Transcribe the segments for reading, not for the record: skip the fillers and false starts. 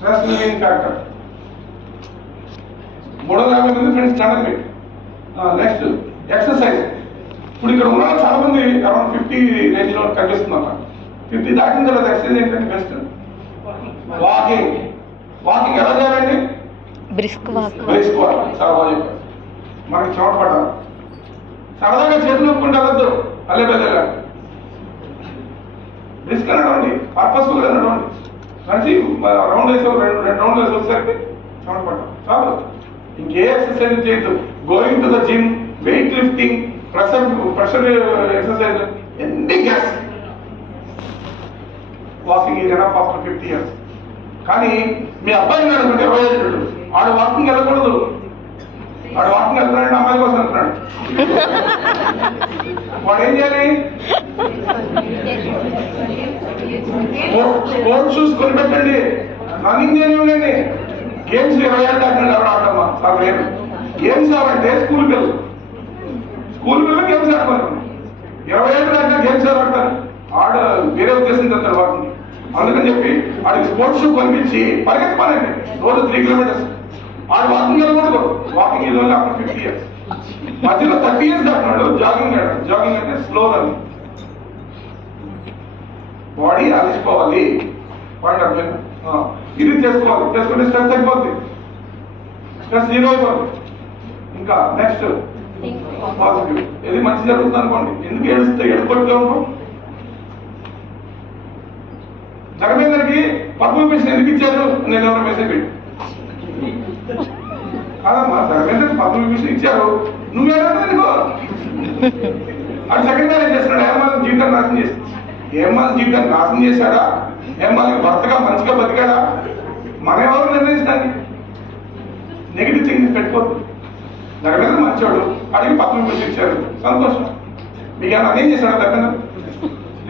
Stress relieving factor. 350 మంది friends standard. Next exercise. ఇప్పుడు ఇక్కడ ఉన్న చాలా మంది అరౌండ్ 50 రేంజ్ లో కనిపిస్తున్నారు. 50 దాటిన తర్వాత ఎక్సర్సైజ్ ఏంటంటే బెస్ట్ వాకింగ్. వాకింగ్ ఎలా చేయాలండి? Brisk walk. బ్రిస్క్ వాక్ చాలా బాగా చెప్పారు. మనకి చెమట పడాలి. సరదాగా చేతులు ఒప్పుకుంటే వెళ్ళద్దు, అల్లే బెల్లగా బ్రిస్క్ నడవండి, పర్పస్ఫుల్ గా నడవండి. మంచి రౌండ్ వేసే రెండు రౌండ్లు వేసి వచ్చేసరికి చెమట పడ్డాం చాలు. ఇంకే ఎక్సర్సైజ్ చేయొద్దు. Going to the gym, weight lifting, pressure exercise, ఎన్ని గ్యాస్. Walking is enough after 50 years. కానీ మీ అబ్బాయి అనుకుంటే 25 ఏళ్ళు ఆడు వాకింగ్ వెళ్ళకూడదు. వాడు వాకింగ్ వెళ్తున్నాడు అమ్మాయి కోసం వెళ్తున్నాడు. వాడు ఏం చేయాలి? స్పోర్ట్స్ షూస్ కొనిపెట్టండి, రన్నింగ్ చేయనివ్వండి. గేమ్స్ 20 ఏళ్ళు దాటినాడు ఎవరు ఆడమ్మా చాలా లేదు. గేమ్స్ కావాలంటే స్కూల్ పిల్లలు గేమ్స్ ఆడుకోవాలి. 20 ఏళ్ళు దాటినా గేమ్స్ ఎవరు ఆడతారు? ఆడ వేరే ఉద్దేశం చెప్తారు వాటిని. అందుకని చెప్పి వాడికి స్పోర్ట్స్ షూ కొనిపించి పరిగెత్తుకోనండి రోజు 3 kilometers. ఆడు వాకింగ్ వెళ్ళకూడదు. Walking is only after 50 years. మధ్యలో 30 years దాటినాడు జాగింగ్ అంటే స్లో రన్. బాడీ అలసిపోవాలి, పాయింట్ అర్థం. ఇది చేసుకుంటే స్ట్రెస్ అయిపోద్ది, స్ట్రెస్ జీరో అయిపోద్ది. ఇంకా నెక్స్ట్ పాజిటివ్. ఇది మంచి జరుగుతుంది అనుకోండి. ఎందుకు ఏడుపడుతూ ఉంటాం? జగమేందర్కి పద్మభూషణ్ ఎందుకు ఇచ్చారు? నేను ఎవరో మెసేజ్ పెట్టి కాదమ్మా, జగమేందర్కి పద్మభూషణ్ ఇచ్చారు, నువ్వేనా నీకో? అది సెకండ్ మ్యారేజ్ చేస్తున్నాడు. హేమాలిని జీవితాన్ని నాశనం చేసి, హేమాలిని జీవితాన్ని నాశనం చేశాడా? హేమాలికి భర్తగా మంచిగా బతికాడా? మన ఎవరు నిర్ణయిస్తానికి? నెగిటివ్ థింగ్స్ పెట్టుకోవద్దు. జగమేందర్ మంచోడు, అడిగి పద్మభూషణ్ ఇచ్చారు, సంతోషం. మీకు ఏమైనా అదేం చేశాడా? జగన్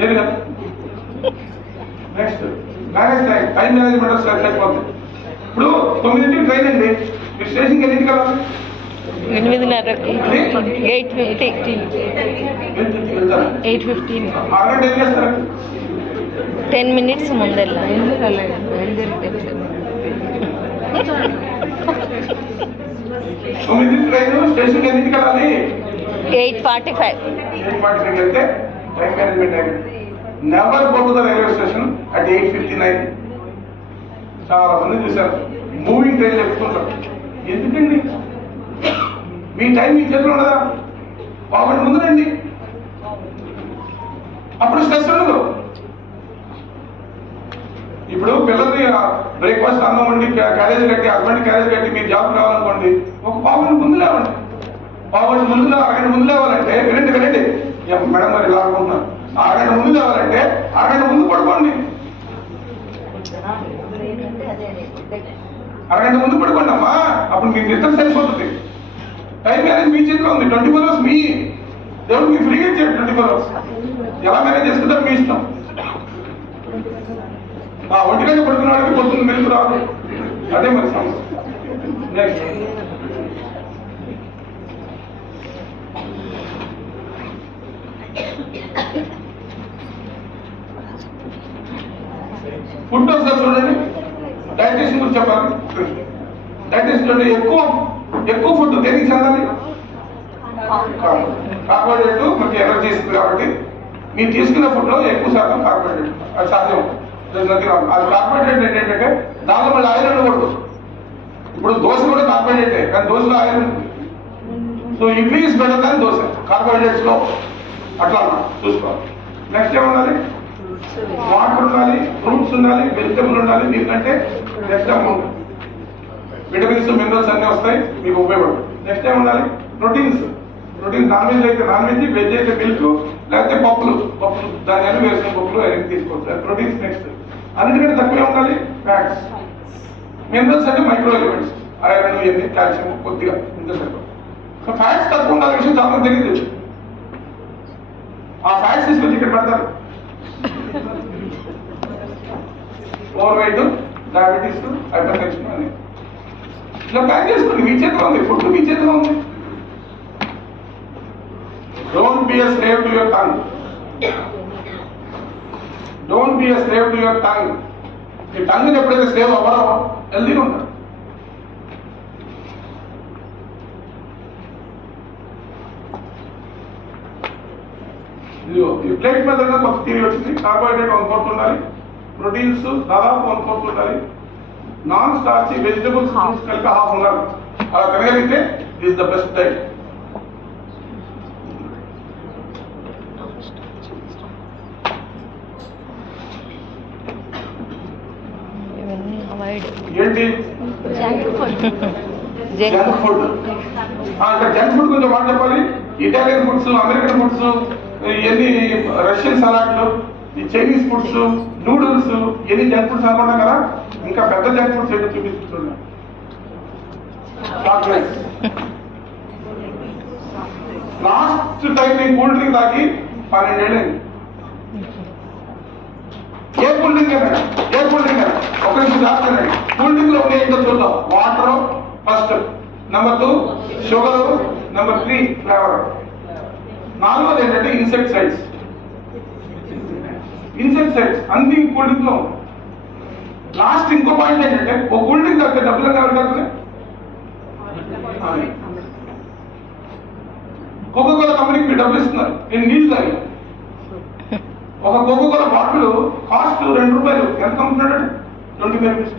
లేదు కదా. నెక్స్ట్ మ్యారేజ్ టైం మేనేజ్మెంట్ సరిపోతుంది. ఇప్పుడు 9ంటికి ట్రైన్ అండి, మీరు స్టేషన్కి ఎన్నింటికి వెళ్ళాలి? 8:30కి. 8:15. అరగంట ఏం చేస్తారు? 10 minutes ముందెళ్ళా. 9ంటికి ట్రైన్, స్టేషన్కి ఎన్నింటికి వెళ్ళాలి? 8:45. 8:45 వెళ్తే టైం మేనేజ్మెంట్ అయింది. Never go to the railway station at 8:59. చాలా మంది చూశారు మూవింగ్ ట్రైన్ చెప్పుకుంటారు. ఎందుకండి? మీ టైం మీ చేతిలో ఉండదా? పావుగంట ముందు రండి, అప్పుడు స్ట్రెస్ ఉండదు. ఇప్పుడు పిల్లల్ని బ్రేక్ఫాస్ట్ అన్నం వండి క్యారేజ్ కట్టి, హస్బెండ్ క్యారేజ్ కట్టి మీరు జాబ్ రావాలనుకోండి, ఒక పావుగంట ముందు లేవండి. పావుగంట ముందు, అరగంట ముందు లేవాలంటే వినండి మేడం మరి ఇలా అనుకుంటున్నారు. అరగంట ముందు లేవాలంటే అరగంట ముందు పడుకోండి. అరగంట ముందు పడుకోండి అమ్మా, అప్పుడు మీకు నిద్ర సరిపోతుంది. టైం మేనేజ్ మీ చేతిలో ఉంది. 24 hours మీ దేవుడు మీకు ఫ్రీగా ఇచ్చాడు. 24 hours ఎలా మేనేజ్ చేసుకుంటారు మీ ఇష్టం. 1 గంట పడుకున్న వాడికి పొద్దున్న మెలుగు రాదు, అదే మరి సమస్య. నెక్స్ట్ ఫుడ్ ఒకసారి చూడండి. డైజెషన్ గురించి చెప్పాలి. డైజెషన్ చూడండి, ఎక్కువ ఫుడ్ దేనికి చెందాలి? కార్బోహైడ్రేట్ మనకి ఎనర్జీ ఇస్తుంది. కాబట్టి మీరు తీసుకున్న ఫుడ్ లో ఎక్కువ శాతం కార్బోహైడ్రేట్, అది సాధ్యం. అది కార్బోహైడ్రేట్ ఏంటంటే దానిలో మళ్ళీ ఆయిల్ ఉండకూడదు. ఇప్పుడు దోశ కూడా కార్బోహైడ్రేటే, కానీ దోశలో ఆయిల్ ఉంటుంది. So idli is better than dosa carbohydrates లో. అట్లా చూసుకోవాలి. నెక్స్ట్ ఏముండాలి? వాటర్ ఉండాలి, ఫ్రూట్స్ ఉండాలి, వెజిటబుల్ ఉండాలి. దీనికంటే నెక్స్ట్ అమౌంట్ విటమిన్స్, మినరల్స్ అన్నీ వస్తాయి, మీకు ఉపయోగపడతాయి. నెక్స్ట్ ఏం ఉండాలి? ప్రోటీన్స్. నాన్ వెజ్ అయితే నాన్ వెజ్, వెజ్ అయితే మిల్క్, లేకపోతే పప్పులు ధాన్యాలు వేసిన పప్పులు అవన్నీ తీసుకోవచ్చు. ప్రోటీన్స్. నెక్స్ట్ అన్నిటికంటే తక్కువే ఉండాలి ఫ్యాట్స్. మినరల్స్ అంటే మైక్రో ఎలిమెంట్స్, ఐరన్, ఇవన్నీ, కాల్షియం కొద్దిగా ఇంత సరిపోతుంది. సో ఫ్యాట్స్ తక్కువ ఉండాలి విషయం చాలా మంది తెలియదు. ఆ ఫ్యాట్స్ తీసుకొచ్చి ఇక్కడ పెడతారు. Over weight, diabetes, hyper tension అని ఇలా ప్లాన్ చేసుకోండి. మీ చేతిలో ఉంది, ఫుడ్ మీ చేతిలో ఉంది. Don't be a slave to your tongue. Don't be a slave to your tongue. ఈ టంగ్ ఎప్పుడైతే సేవ్ అవ్వడం హెల్దీగా ఉంటారు. ఈ ప్లేట్ మీద కొత్త థియరీ వచ్చింది. కార్బోహైడ్రేట్ 1/4 ఉండాలి, ప్రోటీన్స్ దాదాపు 1/4 ఉండాలి, నాన్ స్టార్చ్ వెజిటబుల్స్ ఫ్రూట్స్ కలిపి 1/2 ఉండాలి. అలా తినగలిగితే ఈజ్ ద బెస్ట్ డైట్. ఏంటి జంక్ ఫుడ్? ఇక్కడ జంక్ ఫుడ్ కొంచెం మాట చెప్పాలి. ఇటాలియన్ ఫుడ్స్, అమెరికన్ ఫుడ్స్, ఇవన్నీ రష్యన్ సలాడ్లు, ఈ చైనీస్ ఫుడ్స్, నూడిల్స్, ఎన్ని జంక్ ఫుడ్స్ అనుకున్నాం కదా. ఇంకా పెద్ద జంక్ ఫుడ్స్ ఏంటో చూపిస్తున్నాం. లాస్ట్ టైం నేను కూల్ డ్రింక్ తాగి 12 ఏళ్ళైంది. ఏ కూల్ డ్రింక్ అయినా ఒక నిమిషం దాస్తానండి. కూల్ డ్రింక్ లో ఏంటో చూద్దాం. Water first, number 2 sugar, number 3 flavour, 4వది ఏంటంటే ఇన్సెక్టిసైడ్స్ అన్ని కూల్ డ్రింక్ లో. లాస్ట్ ఇంకో పాయింట్ ఏంటంటే ఒక కూల్ డ్రింక్ తాగితే డబ్బులు ఎవరు తాగుతున్నాయి? కోకోకోలా కంపెనీకి మీరు డబ్బులు ఇస్తున్నారు, నేను నీళ్ళు తాగి. ఒక కోకోకోలా బాటిల్ కాస్ట్ 2 రూపాయలు. ఎంత అమ్ముతున్నాడు? 25 రూపీస్.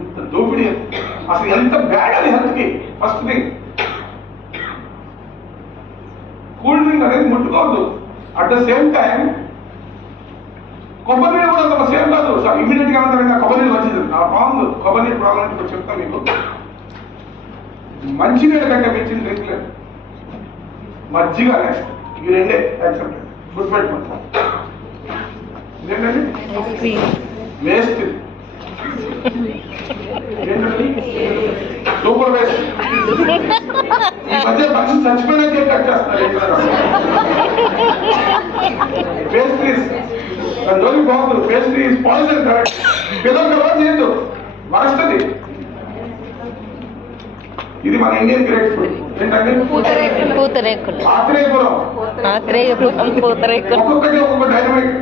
ఎంత దోపిడీ! అసలు ఎంత బ్యాడ్ అది హెల్త్ కి. ఫస్ట్ థింగ్, కూల్ డ్రింక్ అనేది ముట్టుకోవద్దు. అట్ ద సేమ్ టైం కొబ్బరి నీళ్ళు కూడా అంత సేమ్ కాదు. ఇమీడియట్ గా అంటారంటే కొబ్బరి నీళ్ళు మంచిది. రాంగ్. కొబ్బరి నీళ్ళు ప్రాబ్లం ఇప్పుడు చెప్తాను మీకు. మంచినీళ్ళ కంటే మించిన డ్రింక్ లేదు. మజ్జిగ నెక్స్ట్, ఇవి రెండే యాక్సెప్టెడ్. గుడ్ పెట్టుకుంటాం. ఇదేంటండి వేస్ట్. Super waste. ఈ మధ్య మనిషి చచ్చిపోయినా కేక్ కట్ చేస్తారు. పేస్ట్రీస్ జోలి బాగుంది. Pastries poison. కరెక్ట్. పిల్లలు కదా చేయొద్దు, వరస్తుంది. ఇది మన ఇండియన్ గ్రేట్ ఫుడ్. ఏంటంటే పూతరేకులు. ఒక్కొక్కటి ఒక్కొక్క డైనమైట్.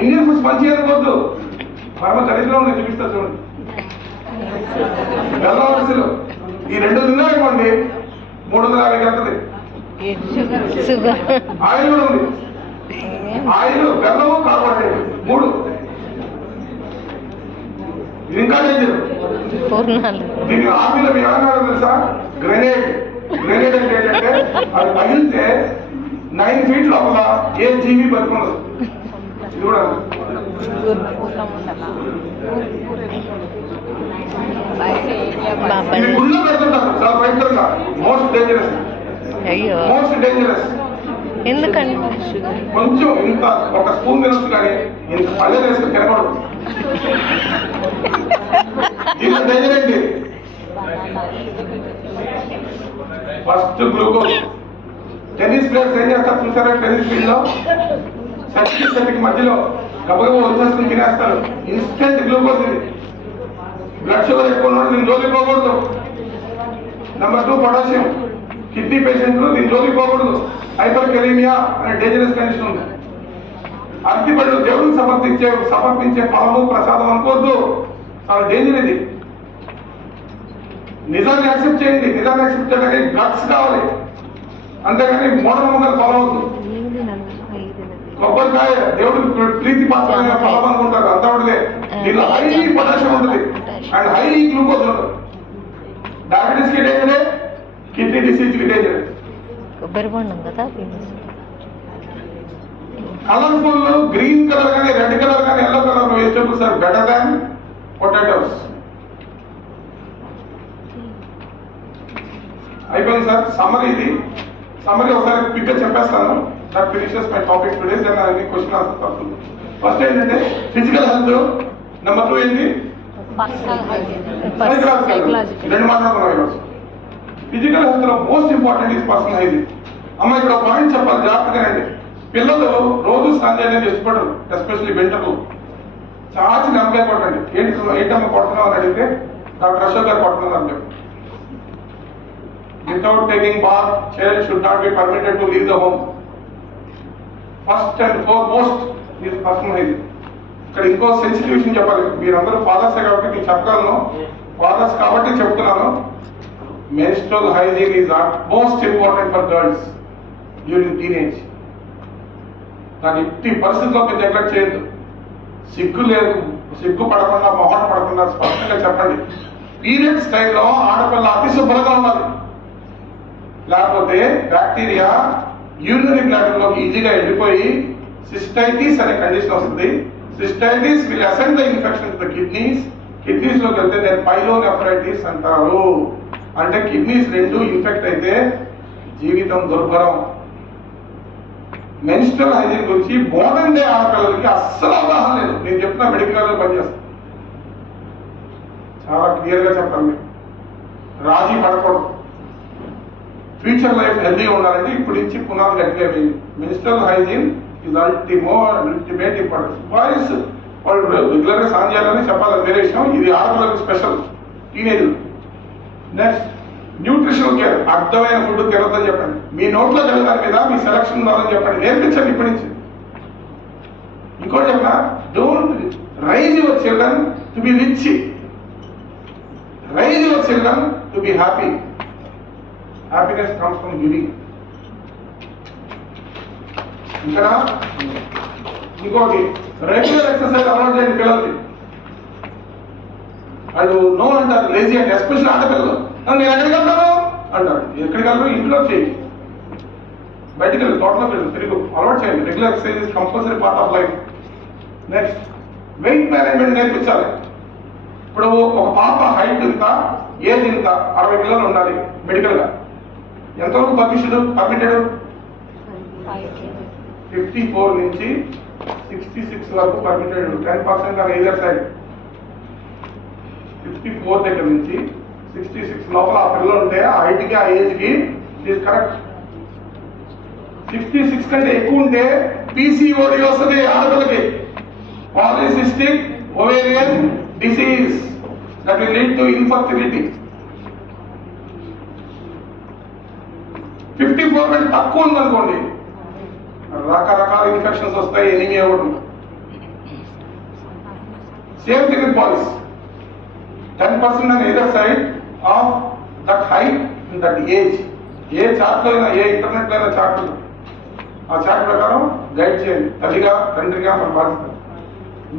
ఇండియన్ ఫుడ్స్ మంచి అనుకోవద్దు. పరమ దరిద్రం నేను చూపిస్తా చూడండి. బెల్లం ఈ 2 తిన్నాయనుకోండి 350 వెళ్తుంది. ఆయిల్ కూడా ఉంది. ఆయిల్, బెల్లము, కార్బోహైడ్రేట్ 3. ఇది ఇంకా డేంజర్. దీని ఆర్మీలో మీ ఏమన్నా తెలుసా? గ్రెనేడ్ అంటే ఏంటంటే అది తగిలితే 9 feet లోపల ఏ జీవి బతుకున్నది. ఇది కూడా ఇది గుళ్ళో పెడుతుంటారు చాలా భయంకరంగా. Most dangerous. ఎందుకండి? కొంచెం ఇంత ఒక స్పూన్ తినొచ్చు కానీ ఇంత పల్లెలు వేసుకుని తినకూడదు. దీంట్లో డేంజర్ ఏంటి? First glucose. టెన్నిస్ ప్లేయర్స్ ఏం చేస్తారు చూసారా? టెన్నిస్ ఫీల్డ్ లో సెట్కి మధ్యలో గబగబా వచ్చేసుకుని తినేస్తారు. ఇన్స్టెంట్ గ్లూకోజ్ ఇది. బ్లడ్ షుగర్ ఎక్కువ ఉన్నాడు, దీని జోలికి పోకూడదు. Number 2 potassium. కిడ్నీ పేషెంట్లు దీని జోలికి పోకూడదు. హైపర్ కెలీమియా అనే డేంజరస్ కండిషన్ ఉంది. అరటిపళ్ళు దేవుడికి సమర్పించే ఫలము, ప్రసాదం అనుకోవద్దు. చాలా డేంజర్ ఇది. నిజాన్ని యాక్సెప్ట్ చేయండి. నిజాన్ని యాక్సెప్ట్ చేయడానికి గట్స్ కావాలి, అంతేగాని మూఢనమ్మకాలు ఫాలో అవుతుంది. కొబ్బరికాయ దేవుడికి ప్రీతి పాత్రమైన ఫలం అనుకుంటారు, అంతా ఉంటుందే. దీనిలో హై పొటాషియం ఉంటుంది అండ్ హై గ్లూకోజ్ ఉంటుంది. డయాబెటీస్ కి డేంజరే, కిడ్నీ డిసీజ్ కి డేంజరే. కొబ్బరి బొండం కదా. కలర్ఫుల్ గ్రీన్ కలర్ కానీ, రెడ్ కలర్ కానీ, yellow colour vegetables are better than potatoes. అయిపోయింది సార్ సమ్మరీ. ఇది సమ్మరీ ఒకసారి క్విక్ గా చెప్పేస్తాను. That finishes my topic today. Then అన్ని క్వశ్చన్ ఆన్సర్స్ వస్తుంది. ఫస్ట్ ఏంటంటే ఫిజికల్ హెల్త్. నెంబర్ 2 ఏంటి? సైకలాజికల్. 2 మాట్లాడుకున్నాం ఈరోజు. ఫిజికల్ హెల్త్ లో most important is personal hygiene. అమ్మ ఇక్కడ ఒక పాయింట్ చెప్పాలి, జాగ్రత్తగా రండి. పిల్లలు రోజు స్నానం చేసి ఇష్టపడరు, ఎస్పెషల్లీ వింటర్లో. చాచి నమ్మకాయ కొట్టండి. ఏంటమ్మ కొడుతున్నావు అని అడిగితే డాక్టర్ అశోక్ గారు కొడుతున్నారు అని చెప్పి. Without taking bath, child should not be permitted to leave the home. First and foremost is personal hygiene. ఇక్కడ ఇంకో సెన్సిటివ్ విషయం చెప్పాలి. మీరందరూ ఫాదర్సే కాబట్టి నేను చెప్పగలను, ఫాదర్స్ కాబట్టి చెప్తున్నాను. Menstrual hygiene is most important for girls during teenage. దాన్ని ఎట్టి పరిస్థితుల్లో మీరు నెగ్లెక్ట్ చేయొద్దు. సిగ్గు లేదు, సిగ్గు పడకుండా మొహం పడకుండా స్పష్టంగా చెప్పండి. పీరియడ్స్ టైంలో ఆడపిల్ల అతి శుభ్రంగా ఉండాలి, లేకపోతే బ్యాక్టీరియా యూరినరీ బ్లాడర్లోకి ఈజీగా వెళ్ళిపోయి సిస్టైటిస్ అనే కండిషన్ వస్తుంది. Cystitis will ascend the infection to the kidneys. Kidneys లోకి వెళ్తే దాన్ని పైలోనెఫ్రైటిస్ అంటారు. అంటే కిడ్నీస్ రెండు ఇన్ఫెక్ట్ అయితే జీవితం దుర్భరం. మెన్స్ట్రువల్ హైజీన్ గురించి మోడర్న్ డే ఆడపిల్లలకి అస్సలు అవగాహన లేదు. నేను చెప్తున్నా, మెడికల్ కాలేజ్ పనిచేస్తాను, చాలా క్లియర్ గా చెప్పండి. రాజీ పడకూడదు. ఫ్యూచర్ లైఫ్ హెల్తీగా ఉండాలంటే ఇప్పటి నుంచి పునాది గట్టిగా వేయండి. Menstrual hygiene is ultimate importance. Boys వాళ్ళు రెగ్యులర్ గా స్నానం చేయాలని చెప్పాలి, వేరే విషయం. ఇది ఆడపిల్లలకు special, teenage. Next, nutritional care. అర్థమైన ఫుడ్ తినొద్దని చెప్పండి. మీ నోట్లో తినదాని మీద మీ సెలక్షన్ ఉండాలని చెప్పండి, నేర్పించండి ఇప్పటి నుంచి. ఇంకోటి చెప్పిన, don't rise your children to be rich, rise your children to be happy. Happiness comes from giving. ఇక్కడ ఇంకోటి, రెగ్యులర్ ఎక్సర్సైజ్ అలవాటు చేయండి పిల్లలకి. వాళ్ళు నో అంటారు, లేజీ అంటే, ఎస్పెషల్ ఆడపిల్లలు. నేను ఎక్కడికి వెళ్తాను అంటారు. ఎక్కడికి వెళ్తాను? ఇంట్లో చేయి, బయటికి వెళ్ళి తోటలో తిరుగు, అలవాటు చేయండి. Regular exercise is compulsory part of life. Next, weight management నేర్పించాలి. ఇప్పుడు ఒక పాప హైట్ ఇంత, ఏజ్ ఇంత, 60 కిలోలు ఉండాలి మెడికల్ గా. ఎంతవరకు పర్మిటెడ్? 54 నుంచి 66 వరకు పర్మిటెడ్. 10% on either side. 54 దగ్గర నుంచి 66 లోపల ఆ పిల్లలు ఉంటే ఆ హైట్ కి, ఆ ఏజ్ కి ఇట్ కరెక్ట్. 66 కంటే ఎక్కువ ఉంటే PCOD వస్తుంది ఆడపిల్లకి, polycystic ovarian disease, that will lead to infertility. 54 కంటే తక్కువ ఉందనుకోండి, రకరకాల ఇన్ఫెక్షన్స్ వస్తాయి, ఎనీమియా కూడా. Same thing with boys. 10% on either side of that height and that age. A chart లో అయినా, ఏ ఇంటర్నెట్ లో అయినా చార్ట్, ఆ చార్ట్ ప్రకారం గైడ్ చేయండి తల్లిగా తండ్రిగా మన బాధ్యత.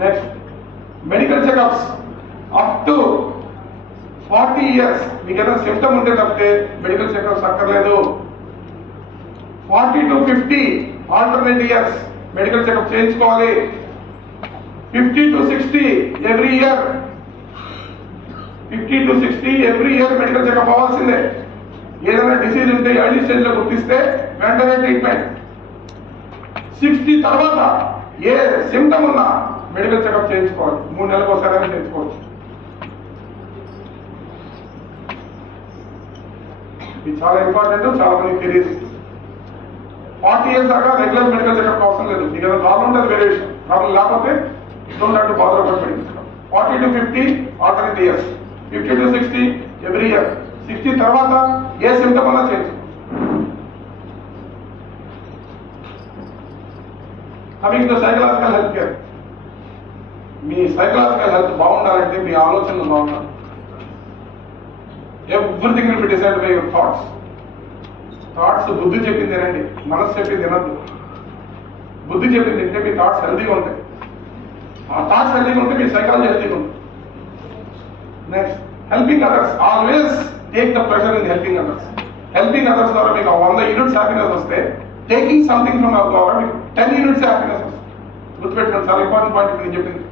Next, medical checkups up to 40 years. మీకు ఏదైనా సిమ్టమ్ ఉంటే తప్పితే మెడికల్ చెకప్స్ అక్కర్లేదు. 40 to 50 alternate years medical checkup చేయించుకోవాలి. 50 to 60 every year. 50 to 60 every year medical checkup అవ్వాల్సిందే. ఏదైనా డిసీజ్ ఉంటే ఎర్లీ స్టేజ్ లో గుర్తిస్తే వెంటనే ట్రీట్మెంట్. 60 తర్వాత ఏ సిమ్టమ్ ఉన్నా మెడికల్ చెకప్ చేయించుకోవాలి. 3 నెలలకు ఒకసారి చేయించుకోవచ్చు. ఇది చాలా ఇంపార్టెంట్, చాలా మందికి తెలియదు. 40 years దాకా రెగ్యులర్ మెడికల్ చెకప్ అవసరం లేదు. మీకు ఏదైనా ప్రాబ్లం ఉంటుంది వేరే విషయం, ప్రాబ్లం లేకపోతే don't have to bother about medical checkup. 40 to 50 alternate years. 50 to 60 every year. 60 తర్వాత ఏ సిమ్టమ్ అన్నా చేయొచ్చు. Coming to psychological health care. Me psychological health బాగుండాలంటే మీ ఆలోచనలు బాగుండాలి. Everything will be decide by your thoughts. Thoughts బుద్ధి చెప్పింది వినండి, మనసు చెప్పింది వినద్దు. బుద్ధి చెప్పింది అంటే మీ థాట్స్ హెల్తీగా ఉంటాయి. ఆ థాట్స్ హెల్తీగా ఉంటే మీ సైకాలజీ హెల్తీగా ఉంటుంది. Next, helping others. Always take the pressure in helping others. Helping others ద్వారా మీకు 100 యూనిట్స్ హ్యాపీనెస్ వస్తే, టేకింగ్ సంథింగ్ ఫ్రమ్ అవర్ ద్వారా మీకు 10 యూనిట్స్ హ్యాపీనెస్ వస్తుంది. గుర్తుపెట్టుకోండి, చాలా ఇంపార్టెంట్ పాయింట్ నేను చెప్పింది.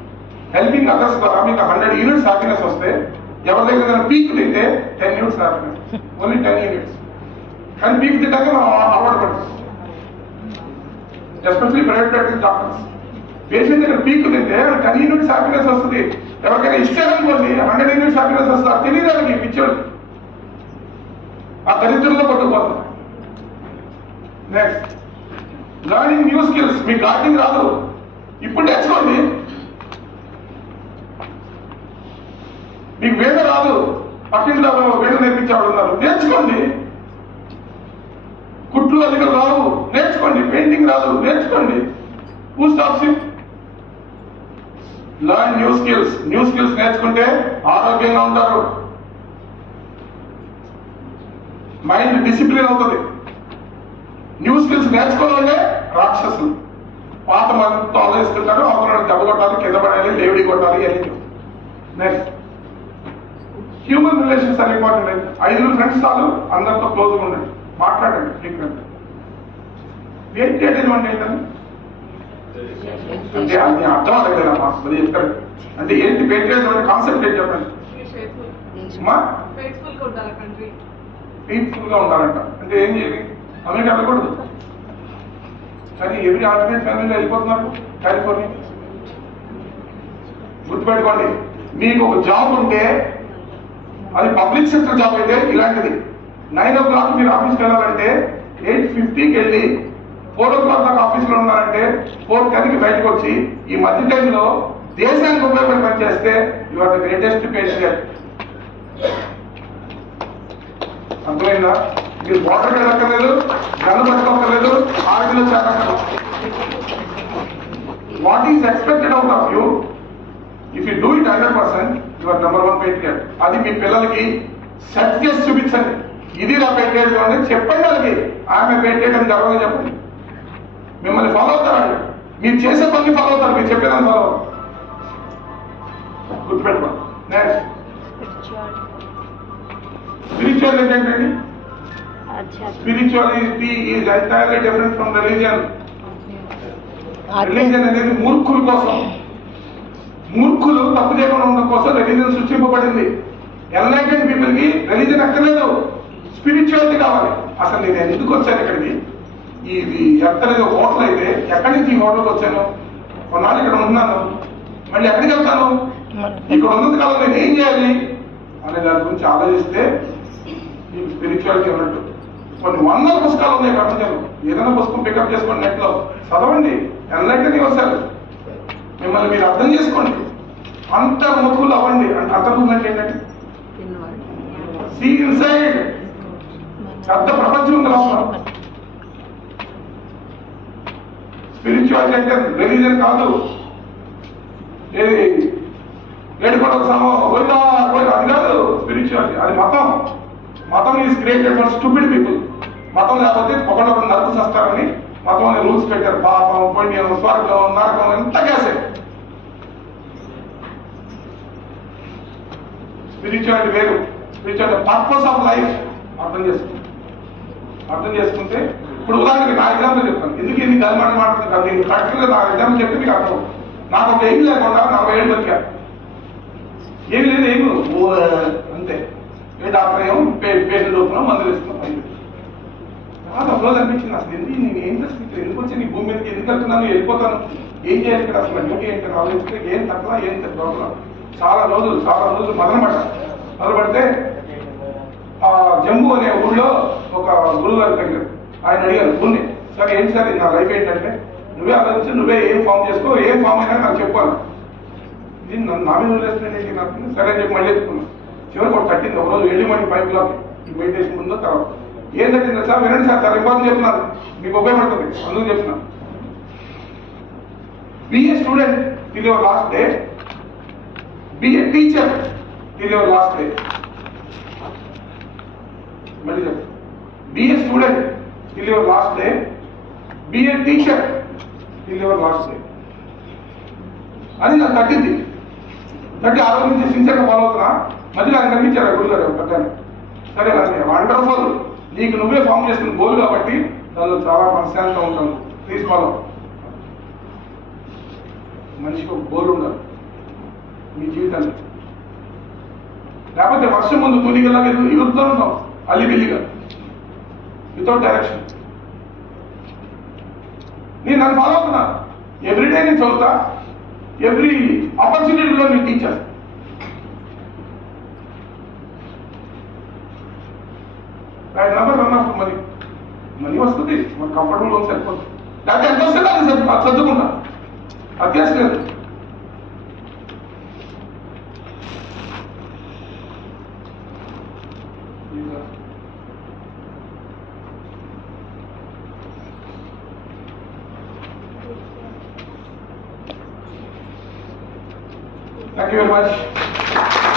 హెల్పింగ్ అదర్స్ ద్వారా మీకు 100 యూనిట్స్ హ్యాపీనెస్ వస్తే, ఎవరి దగ్గర పీక్ తింటే 10 యూనిట్స్ హ్యాపీనెస్, ఓన్లీ 10 యూనిట్స్. కానీ పీక్ తింటాక మనం అలవాటు పడుతుంది. Especially private practice doctors. Patient దగ్గర పీక్ తింటే 10 యూనిట్స్ హ్యాపీనెస్ వస్తుంది. ఎవరికైనా ఇచ్చారనుకోండి 100 యూనిట్స్ హ్యాపీనెస్ వస్తుంది. తెలియదు వాళ్ళకి, పిచ్చోడు ఆ దరిద్రంలో పట్టుకుపోతుంది. Next, learning new skills. మీకు గార్డెనింగ్ రాదు, ఇప్పుడు నేర్చుకోండి. మీకు వేద రాదు, పక్కింట్లో వేద నేర్పించేవాడు ఉన్నారు, నేర్చుకోండి. కుట్లు అల్లికలు రావు, నేర్చుకోండి. పెయింటింగ్ రైటింగ్ రాదు, నేర్చుకోండి. Who stops you? Learn new skills నేర్చుకుంటే ఆరోగ్యంగా ఉంటారు, మైండ్ డిసిప్లిన్ అవుతుంది. న్యూ స్కిల్స్ నేర్చుకోవాలంటే రాక్షసులు పాత మనతో ఆలోచిస్తుంటారు, అవసరం దెబ్బ కొట్టాలి, కింద పడాలి, లేవిడి కొట్టాలి అని. నెక్స్ట్ హ్యూమన్ రిలేషన్స్ అని ఇంపార్టెంట్. 5 ఫ్రెండ్స్ చాలు, అందరితో క్లోజ్గా ఉండండి, మాట్లాడండి ఫ్రీక్వెంట్. పేట్రియటిజం అంటే ఏంటండి? అంటే అది అర్థం అవ్వలేదు మాకు చెప్తారు. అంటే ఏంటి పేట్రియటిజం అంటే కాన్సెప్ట్ ఏంటి చెప్పండి. పీస్ఫుల్ గా ఉండాలంట. అంటే ఏం చేయాలి? అమెరికా వెళ్ళకూడదు, కానీ ఎవ్రీ ఆల్టర్నేట్ ఫ్యామిలీలో వెళ్ళిపోతున్నారు కాలిఫోర్నియా. గుర్తుపెట్టుకోండి, మీకు ఒక జాబ్ ఉంటే అది పబ్లిక్ సెక్టర్ జాబ్ అయితే ఇలాంటిది 9 o'clock మీరు ఆఫీస్కి వెళ్ళాలంటే 8:50కి వెళ్ళి 4 o'clock దాకా ఆఫీస్లో ఉన్నారంటే 4:10కి బయటకు వచ్చి ఈ మధ్య టైంలో దేశానికి ఉపయోగపడి పనిచేస్తే you are the greatest patriot. అర్థమైందా? మీరు వాటర్ వెళ్ళక్కర్లేదు, గన్ను పట్టుకోక్కర్లేదు, ఆర్మీలో చేరక్కర్లేదు. What is expected out of you, if you do it 100%, you are #1 patriot. అది మీ పిల్లలకి సెట్ చేసి చూపించండి. ఇది నా పేట్రియట్ అని చెప్పండి, వాళ్ళకి ఆమె పేట్రియట్ అని గర్వంగా చెప్పండి. మిమ్మల్ని ఫాలో అవుతారు, మీరు చేసే పని ఫాలో అవుతారు, మీరు చెప్పేదాన్ని ఫాలో అవుతారు. గుర్తుపెట్టుకోండి. నెక్స్ట్ స్పిరిచువల్ ఏంటండి? Spirituality is entirely different from religion. Religion అనేది మూర్ఖుల కోసం, మూర్ఖులు తప్పు చేయకుండా ఉండడం కోసం రిలీజియన్ సృష్టింపబడింది. ఎన్లైటెడ్ పీపుల్ కి రిలీజియన్ అక్కర్లేదు, స్పిరిచువాలిటీ కావాలి. అసలు నేను ఎందుకు వచ్చాను ఇక్కడికి? ఇది ఎక్కడేదో హోటల్ అయితే ఎక్కడి నుంచి ఈ హోటల్కి వచ్చాను? కొన్నాళ్ళు ఇక్కడ ఉంటున్నాను, మళ్ళీ ఎక్కడికి వెళ్తాను? ఇక్కడ ఉన్నంత కాలం నేను ఏం చేయాలి అనే దాని గురించి ఆలోచిస్తే మీకు స్పిరిచువాలిటీ ఉన్నట్టు. కొన్ని 100 పుస్తకాలు ఉన్నాయి ప్రపంచంలో. ఏదైనా పుస్తకం పికప్ చేసుకోండి, నెట్లో చదవండి, ఎన్లైటెడ్ యువర్సెల్ఫ్. మిమ్మల్ని మీరు అర్థం చేసుకోండి, అంతర్ముఖులు అవ్వండి. అంటే అంతర్ముఖులు ఏంటంటే సీ ఇన్సైడ్, పెద్ద ప్రపంచం ఉంది లోపల. స్పిరిచువాలిటీ అంటే రిలీజన్ కాదు, ఏది ఏడుకోవడం అది కాదు స్పిరిచువాలిటీ. అది మతం. మతం is created for stupid people. మతం లేకపోతే ఒకళ్ళొకరు నరుకు చేస్తారని మతం అనే రూల్స్ పెట్టారు. పాపం, పుణ్యం, స్వర్గం, నరకం, ఎంత గ్యాసే. స్పిరిచువాలిటీ వేరు. స్పిరిచువాలిటీ పర్పస్ ఆఫ్ లైఫ్ అర్థం చేసుకుంటే ఇప్పుడు ఉదాహరణకి నా ఎగ్జాంపుల్ చెప్తాను. ఎందుకు ఎన్ని గాలి మాట్లాడుతుంది కాదు, నేను కరెక్ట్గా నా ఎగ్జాంపుల్ చెప్తే మీకు అర్థం. నాకు ఒక ఏం లేకుండా 40 ఏళ్ళు బతికా, ఏమి లేదు, ఏమి అంతే. ఏ డాక్టర్ ఏమో పేషెంట్ అవుతున్నాం, మందులు ఇస్తున్నాం. చాలా రోజు అనిపించింది అసలు ఎందుకు నేను ఏం చేస్తుంది, ఎందుకు వచ్చి నీ భూమి మీదకి ఎందుకు వెళ్తున్నాను, వెళ్ళిపోతాను, ఏం చేయాలి ఇక్కడ, అసలు డ్యూటీ ఏంటి ఆలోచిస్తే ఏం తక్కువ ఏం తక్కువ. చాలా రోజులు మొదలుపడితే జమ్మూ అనే ఊళ్ళో ఒక గురువు గారి దగ్గర ఆయన అడిగారు గురుని, సరే ఏంటి సార్ నా లైఫ్ ఏంటంటే, నువ్వే ఆలోచించి నువ్వే ఏం ఫామ్ చేసుకో, ఏం ఫామ్ అయినా నాకు చెప్పాను. ఇది నన్ను నా మీద వదిలేస్తున్నాయి నాకు. సరే అని చెప్పి మళ్ళీ ఎత్తుకున్నాను. చివరికి ఒక తట్టింది. ఒకరోజు ఎర్లీ మార్నింగ్ 5 o'clock ఈ మెడిటేషన్ ముందు తర్వాత ఏం తట్టింది సార్, వినండి సార్, చాలా ఇంపార్టెంట్ చెప్తున్నాను, మీకు ఉపయోగపడుతుంది, అందుకు చెప్తున్నాను. Be a student till your last day, be a teacher till your last day. మళ్ళీ చెప్పండి, be a student till your last day, be a teacher till your last day అని నాకు తట్టింది. తట్టి ఆ రోజు నుంచి సిన్సియర్గా ఫాలో అవుతున్నా. మధ్యలో ఆయన కనిపించారు గురుగారు పెద్దాన్ని. సరే అది వండర్ఫుల్, నీకు నువ్వే ఫామ్ చేసుకున్న గోల్ కాబట్టి దానిలో చాలా మనశ్శాంతిగా ఉంటాను, ప్లీజ్ ఫాలో. మనిషికి ఒక గోల్ ఉండాలి మీ జీవితాన్ని, లేకపోతే వర్షం ముందు తునిగలాగా ఎగురుతూ ఉంటాం అల్లిబిల్లిగా, వితౌట్ డైరెక్షన్. నేను నన్ను ఫాలో అవుతున్నా, ఎవ్రీడే నేను చదువుతా, ఎవ్రీ ఆపర్చునిటీలో నేను టీచర్. నెంబర్ 1 ఆఫ్ మనీ వస్తుంది, మన కంఫర్టబుల్ ఉంది, సరిపోతుంది. లేకపోతే ఎంత వస్తుంది అది చదువుకుంటా, అత్యాశ లేదు. Thank you very much.